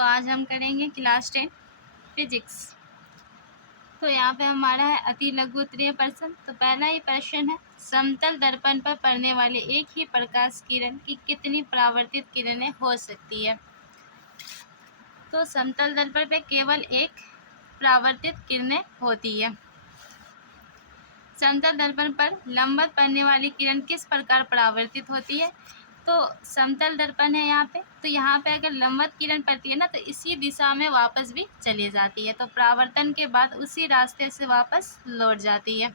तो आज हम करेंगे क्लास 10 फिजिक्स। तो यहाँ पे हमारा है अति लघु उत्तरीय प्रश्न। तो पहला ही प्रश्न है, समतल दर्पण पर पड़ने वाले एक ही प्रकाश किरण की कितनी परावर्तित किरणें हो सकती है। तो समतल दर्पण पे केवल एक परावर्तित किरणें होती है। समतल दर्पण पर लंबवत पड़ने वाली किरण किस प्रकार परावर्तित होती है। तो समतल दर्पण है यहाँ पे, तो यहाँ पे अगर लंबवत किरण पड़ती है ना तो इसी दिशा में वापस भी चली जाती है, तो परावर्तन के बाद उसी रास्ते से वापस लौट जाती है।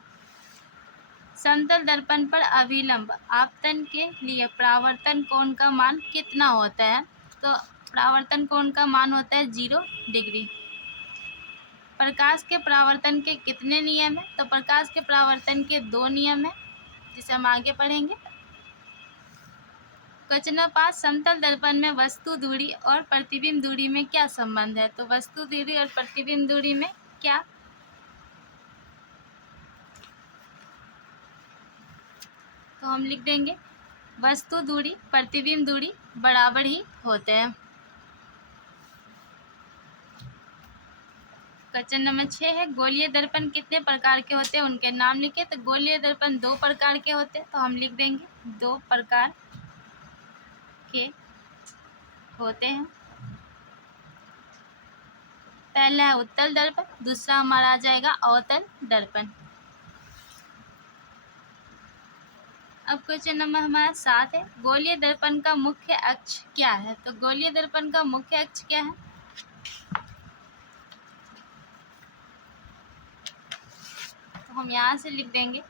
समतल दर्पण पर अभिलंब आपतन के लिए परावर्तन कोण का मान कितना होता है। तो परावर्तन कोण का मान होता है 0 डिग्री। प्रकाश के परावर्तन के कितने नियम हैं। तो प्रकाश के परावर्तन के 2 नियम हैं, जिसे हम आगे पढ़ेंगे। क्वेश्चन नंबर 5, समतल दर्पण में वस्तु दूरी और प्रतिबिंब दूरी में क्या संबंध है। तो वस्तु दूरी और प्रतिबिंब दूरी में क्या, तो हम लिख देंगे वस्तु दूरी प्रतिबिंब दूरी बराबर ही होते हैं। क्वेश्चन नंबर 6 है, गोलीय दर्पण कितने प्रकार के होते हैं, उनके नाम लिखे। तो गोलीय दर्पण 2 प्रकार के होते हैं, तो हम लिख देंगे 2 प्रकार के होते हैं। पहला है उत्तल दर्पण, दूसरा हमारा आ जाएगा अवतल दर्पण। अब क्वेश्चन नंबर हमारा 7 है, गोलीय दर्पण का मुख्य अक्ष क्या है। तो गोलीय दर्पण का मुख्य अक्ष क्या है। तो हम यहाँ से लिख देंगे,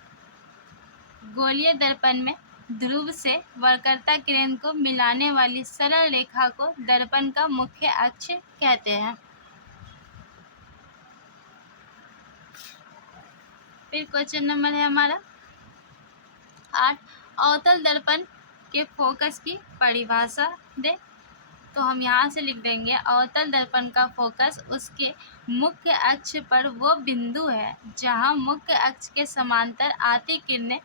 गोलीय दर्पण में ध्रुव से वक्रता किरण को मिलाने वाली सरल रेखा को दर्पण का मुख्य अक्ष कहते हैं। फिर क्वेश्चन नंबर है हमारा 8, अवतल दर्पण के फोकस की परिभाषा दे। तो हम यहाँ से लिख देंगे, अवतल दर्पण का फोकस उसके मुख्य अक्ष पर वो बिंदु है जहाँ मुख्य अक्ष के समांतर आती किरणें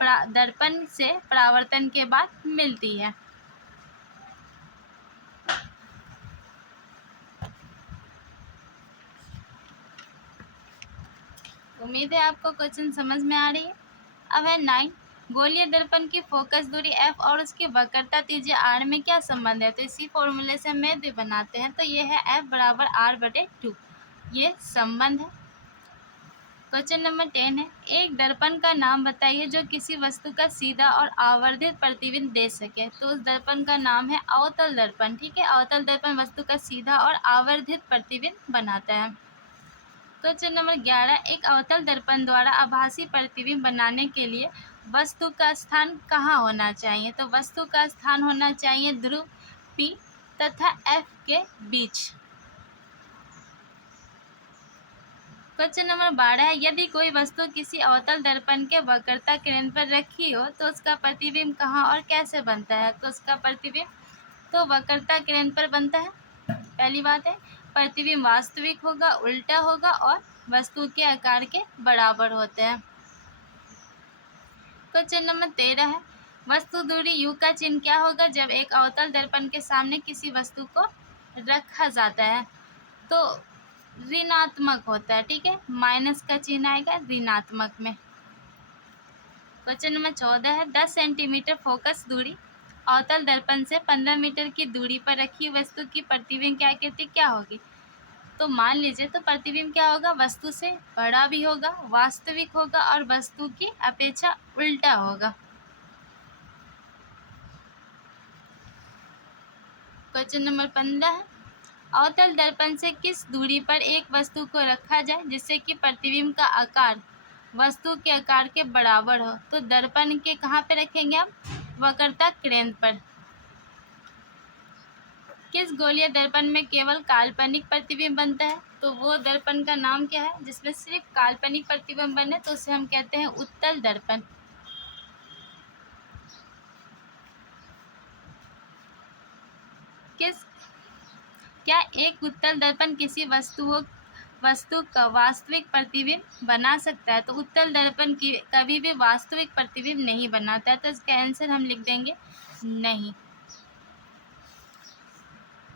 दर्पण से परावर्तन के बाद मिलती है। उम्मीद है आपको क्वेश्चन समझ में आ रही है। अब है 9, गोलीय दर्पण की फोकस दूरी f और उसकी वक्रता त्रिज्या r में क्या संबंध है। तो इसी फॉर्मूले से हम मैथ भी बनाते हैं, तो ये है f बराबर r/2, ये संबंध है। क्वेश्चन नंबर 10 है, एक दर्पण का नाम बताइए जो किसी वस्तु का सीधा और आवर्धित प्रतिबिंब दे सके। तो उस दर्पण का नाम है अवतल दर्पण। ठीक है, अवतल दर्पण वस्तु का सीधा और आवर्धित प्रतिबिंब बनाता है। क्वेश्चन नंबर 11, एक अवतल दर्पण द्वारा आभासी प्रतिबिंब बनाने के लिए वस्तु का स्थान कहाँ होना चाहिए। तो वस्तु का स्थान होना चाहिए ध्रुव P तथा F के बीच। क्वेश्चन नंबर 12 है, यदि कोई वस्तु किसी अवतल दर्पण के वक्रता किरण पर रखी हो तो उसका प्रतिबिंब कहाँ और कैसे बनता है। तो उसका प्रतिबिंब तो वक्रता किरण पर बनता है। पहली बात है, प्रतिबिंब वास्तविक होगा, उल्टा होगा और वस्तु के आकार के बराबर होते हैं। क्वेश्चन नंबर 13 है, वस्तु दूरी U का चिन्ह क्या होगा जब एक अवतल दर्पण के सामने किसी वस्तु को रखा जाता है। तो ऋणात्मक होता है। ठीक है, माइनस का चिन्ह आएगा ऋणात्मक में। क्वेश्चन नंबर 14 है, 10 सेंटीमीटर फोकस दूरी अवतल दर्पण से 15 मीटर की दूरी पर रखी वस्तु की प्रतिबिंब की आकृति क्या होगी। तो मान लीजिए, तो प्रतिबिंब क्या होगा, वस्तु से बड़ा भी होगा, वास्तविक होगा और वस्तु की अपेक्षा उल्टा होगा। क्वेश्चन नंबर 15 है, अवतल दर्पण से किस दूरी पर एक वस्तु को रखा जाए जिससे कि प्रतिबिंब का आकार वस्तु के आकार के बराबर हो। तो दर्पण के कहाँ पे रखेंगे हम, वक्रता किरण पर। किस गोलीय दर्पण में केवल काल्पनिक प्रतिबिंब बनता है। तो वो दर्पण का नाम क्या है जिसमें सिर्फ काल्पनिक प्रतिबिंब बने, तो उसे हम कहते हैं उत्तल दर्पण। क्या एक उत्तल दर्पण किसी वस्तु का वास्तविक प्रतिबिंब बना सकता है। तो उत्तल दर्पण की कभी भी वास्तविक प्रतिबिंब नहीं बनाता है, तो इसका आंसर हम लिख देंगे नहीं।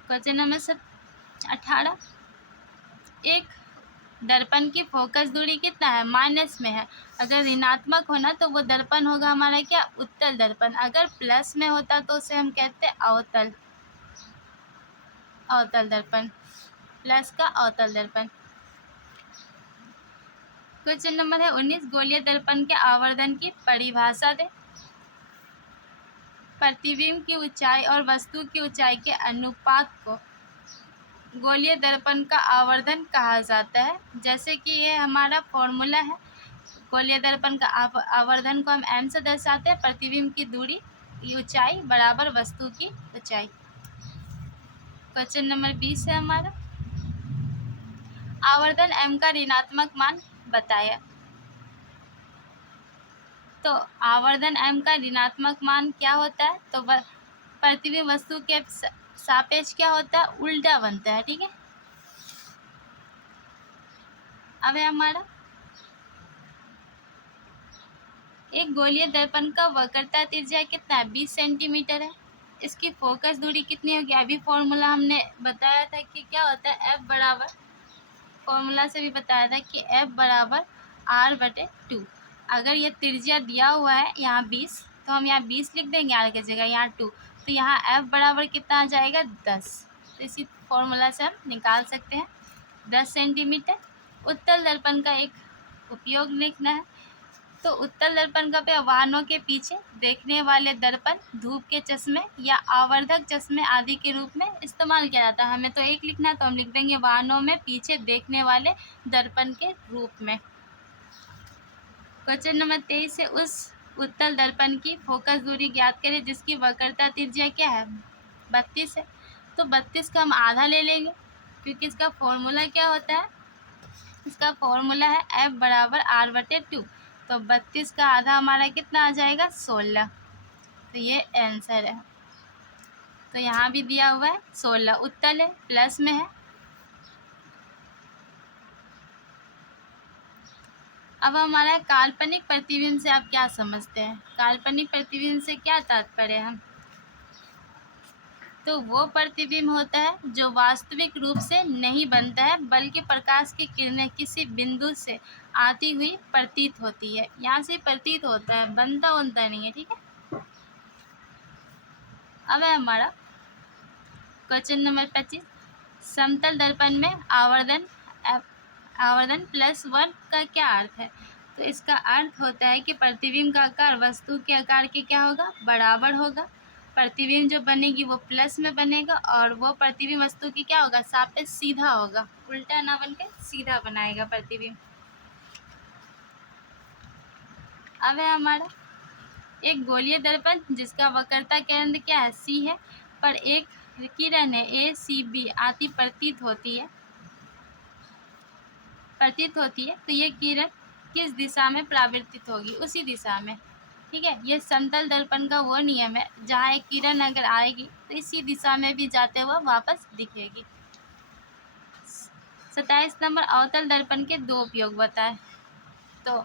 Question number 18। एक दर्पण की फोकस दूरी कितना है, माइनस में है। अगर ऋणात्मक होना तो वो दर्पण होगा हमारा क्या, उत्तल दर्पण। अगर प्लस में होता तो उसे हम कहते हैं अवतल, अवतल दर्पण, प्लस का अवतल दर्पण। क्वेश्चन नंबर है 19, गोलीय दर्पण के आवर्धन की परिभाषा दे। प्रतिबिंब की ऊंचाई और वस्तु की ऊंचाई के अनुपात को गोलीय दर्पण का आवर्धन कहा जाता है। जैसे कि ये हमारा फॉर्मूला है, गोलीय दर्पण का आवर्धन को हम m से दर्शाते हैं, प्रतिबिंब की दूरी की ऊंचाई बराबर वस्तु की ऊंचाई। क्वेश्चन नंबर 20 है हमारा, आवर्धन m का ऋणात्मक मान बताया। तो आवर्धन m का ऋणात्मक मान क्या होता है, तो प्रतिबिंब वस्तु के सापेक्ष क्या होता है, उल्टा बनता है। ठीक है, अब है हमारा, एक गोलीय दर्पण का वक्रता त्रिज्या कितना है, 20 सेंटीमीटर है। इसकी फोकस दूरी कितनी होगी, अभी फॉर्मूला हमने बताया था कि क्या होता है, F बराबर, फॉर्मूला से भी बताया था कि F बराबर R/2। अगर ये त्रिज्या दिया हुआ है यहाँ 20, तो हम यहाँ 20 लिख देंगे, R की जगह यहाँ 2, तो यहाँ F बराबर कितना आ जाएगा, 10। तो इसी फॉर्मूला से हम निकाल सकते हैं 10 सेंटीमीटर। उत्तल दर्पण का एक उपयोग लिखना है। तो उत्तल दर्पण का उपयोग वाहनों के पीछे देखने वाले दर्पण, धूप के चश्मे या आवर्धक चश्मे आदि के रूप में इस्तेमाल किया जाता है। हमें तो एक लिखना है तो हम लिख देंगे वाहनों में पीछे देखने वाले दर्पण के रूप में। क्वेश्चन नंबर 23 से उस उत्तल दर्पण की फोकस दूरी ज्ञात करें जिसकी वक्रता त्रिज्या क्या है, 32 है। तो 32 का हम आधा ले लेंगे, क्योंकि इसका फॉर्मूला क्या होता है, इसका फॉर्मूला है F बराबर R/2। तो 32 का आधा हमारा कितना आ जाएगा, 16। तो ये आंसर है। तो यहाँ भी दिया हुआ है 16, उत्तल है, प्लस में है। अब हमारा काल्पनिक प्रतिबिंब से आप क्या समझते हैं, काल्पनिक प्रतिबिंब से क्या तात्पर्य है, तो वो प्रतिबिंब होता है जो वास्तविक रूप से नहीं बनता है, बल्कि प्रकाश की किरणें किसी बिंदु से आती हुई प्रतीत होती है। यहाँ से प्रतीत होता है, बनता नहीं है। ठीक है, अब है हमारा क्वेश्चन नंबर 25, समतल दर्पण में आवर्धन +1 का क्या अर्थ है। तो इसका अर्थ होता है कि प्रतिबिंब का आकार वस्तु के आकार के क्या होगा, बराबर होगा। प्रतिबिंब जो बनेगी वो प्लस में बनेगा, और वो प्रतिबिंब वस्तु की क्या होगा, सापेक्ष सीधा होगा, उल्टा ना बनके सीधा बनाएगा प्रतिबिंब। अब है हमारा, एक गोलीय दर्पण जिसका वक्रता केंद्र क्या है, C है, पर एक किरण है ACB आती प्रतीत होती है, तो ये किरण किस दिशा में परावर्तित होगी, उसी दिशा में। ठीक है, ये समतल दर्पण का वो नियम है जहाँ एक किरण अगर आएगी तो इसी दिशा में भी जाते हुए वापस दिखेगी। 27 नंबर, अवतल दर्पण के दो उपयोग बताएं। तो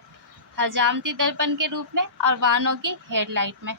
हजामती दर्पण के रूप में और वाहनों की हेडलाइट में।